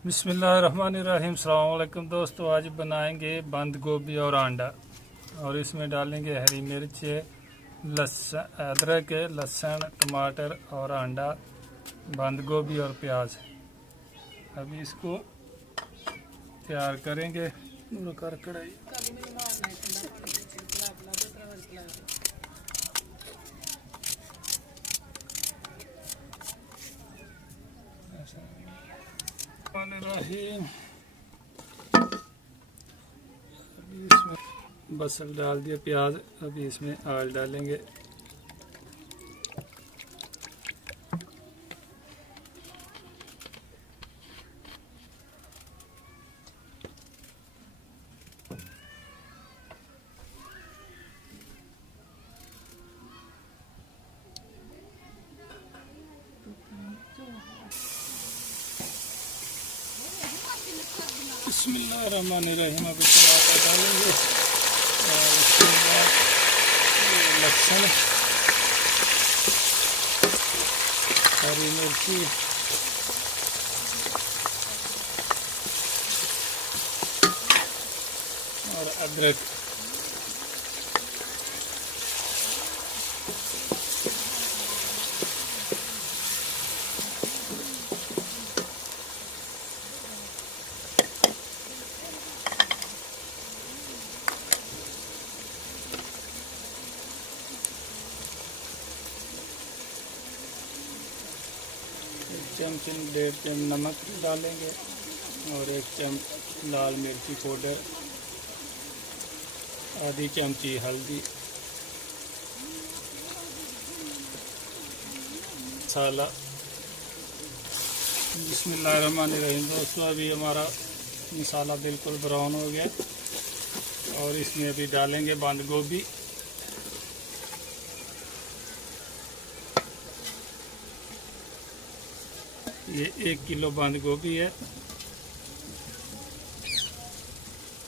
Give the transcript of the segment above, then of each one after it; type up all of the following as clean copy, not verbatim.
बिस्मिल्लाहिर्रहमानिर्रहीम। अस्सलाम वालेकुम दोस्तों, आज बनाएंगे बंद गोभी और अंडा और इसमें डालेंगे हरी मिर्च, लहसुन, अदरक, लहसुन, टमाटर और अंडा, बंद गोभी और प्याज। अभी इसको तैयार करेंगे। कर कढ़ाई रहीम। अभी इसमें बसल डाल दिया, प्याज। अभी इसमें ऑयल डालेंगे। बिस्मिल्लाहिर्रहमानिर्रहीम। अभी टमाटर डालेंगे और उसके बाद लहसुन, हरी मिर्ची, और अदरक। चमचन 1.5 चम्मच नमक डालेंगे और 1 चम्मच लाल मिर्ची पाउडर, आधी चमची हल्दी, मसाला। बिस्मिल्लाहिर्रहमानिर्रहीम। दोस्तों, अभी हमारा मसाला बिल्कुल ब्राउन हो गया और इसमें अभी डालेंगे बंद गोभी। ये 1 किलो बंद गोभी है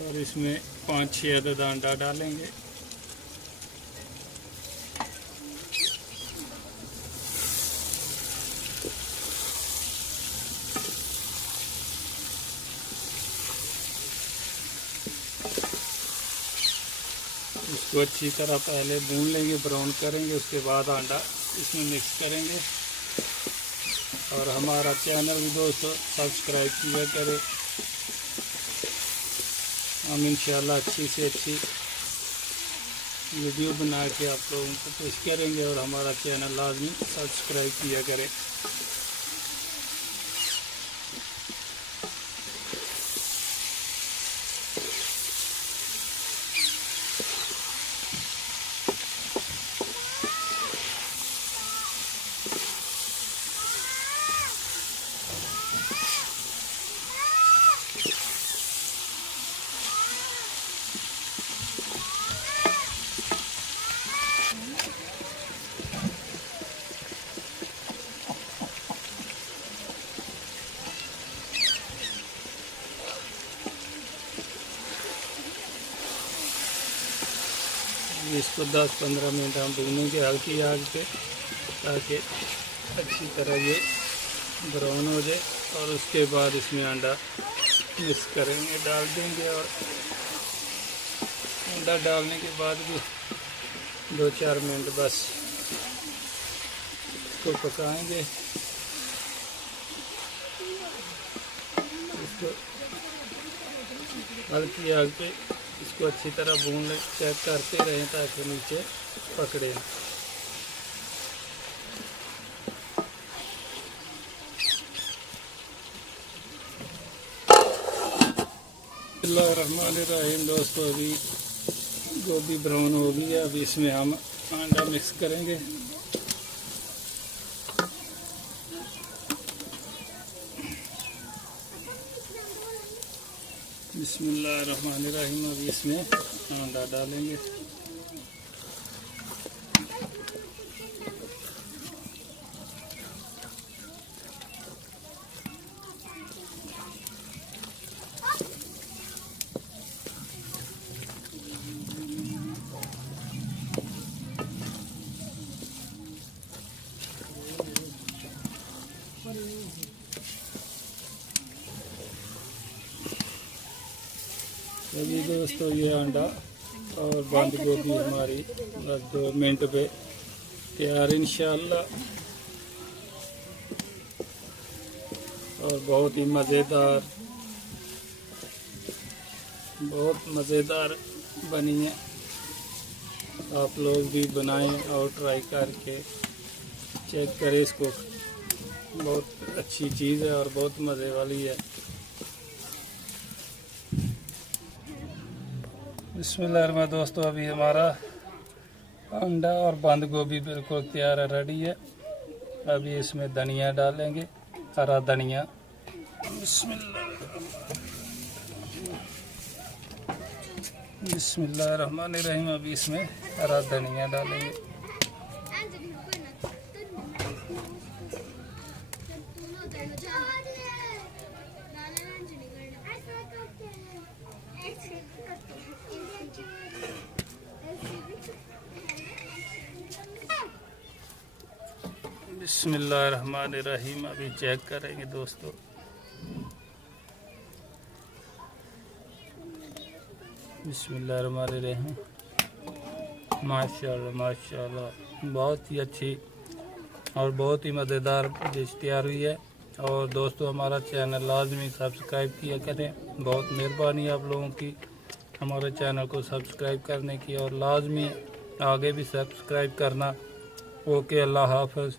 और इसमें 5-6 अदद अंडा डालेंगे। इसको अच्छी तरह पहले भून लेंगे, ब्राउन करेंगे, उसके बाद अंडा इसमें मिक्स करेंगे। और हमारा चैनल भी दोस्तों सब्सक्राइब किया करें। हम इंशाल्लाह अच्छी से अच्छी वीडियो बना के आप लोगों को पेश करेंगे और हमारा चैनल लाजमी सब्सक्राइब किया करें। इसको 10-15 मिनट हम भूनेंगे हल्की आग पे, ताकि अच्छी तरह ये ब्राउन हो जाए। और उसके बाद इसमें अंडा मिक्स करेंगे, डाल देंगे। और अंडा डालने के बाद भी 2-4 मिनट बस इसको पकाएंगे। इसको हल्की आग पे इसको अच्छी तरह भून ले, चेक करते रहें ताकि नीचे पकड़े। बिस्मिल्लाहिर्रहमानिर्रहीम। दोस्तों, अभी गोभी ब्राउन हो गई है। अभी इसमें हम अंडा मिक्स करेंगे। बिस्मिल्लाहिर्रहमानिर्रहीम। अभी इसमें अंडा डालेंगे। चलिए दोस्तों, ये अंडा और बंद गोभी हमारी बस 2 मिनट पे तैयार इंशाल्लाह। और बहुत ही मज़ेदार बनी है। आप लोग भी बनाएं और ट्राई करके चेक करें इसको। बहुत अच्छी चीज़ है और बहुत मज़े वाली है। बिस्मिल्लाह दोस्तों, अभी हमारा अंडा और बंद गोभी बिल्कुल तैयार है, रेडी है। अभी इसमें धनिया डालेंगे, हरा धनिया। बिस्मिल्लाहिर्रहमानिर्रहीम। अभी इसमें हरा धनिया डालेंगे। बिस्मिल्लाहिर्रहमानिर्रहीम। अभी चेक करेंगे दोस्तों। बिस्मिल्लाहिर्रहमानिर्रहीम। माशाल्लाह माशाल्लाह, बहुत ही अच्छी और बहुत ही मज़ेदार डिश तैयार हुई है। और दोस्तों, हमारा चैनल लाजमी सब्सक्राइब किया करें। बहुत मेहरबानी आप लोगों की हमारे चैनल को सब्सक्राइब करने की, और लाजमी आगे भी सब्सक्राइब करना। ओके, अल्लाह हाफ़िज़।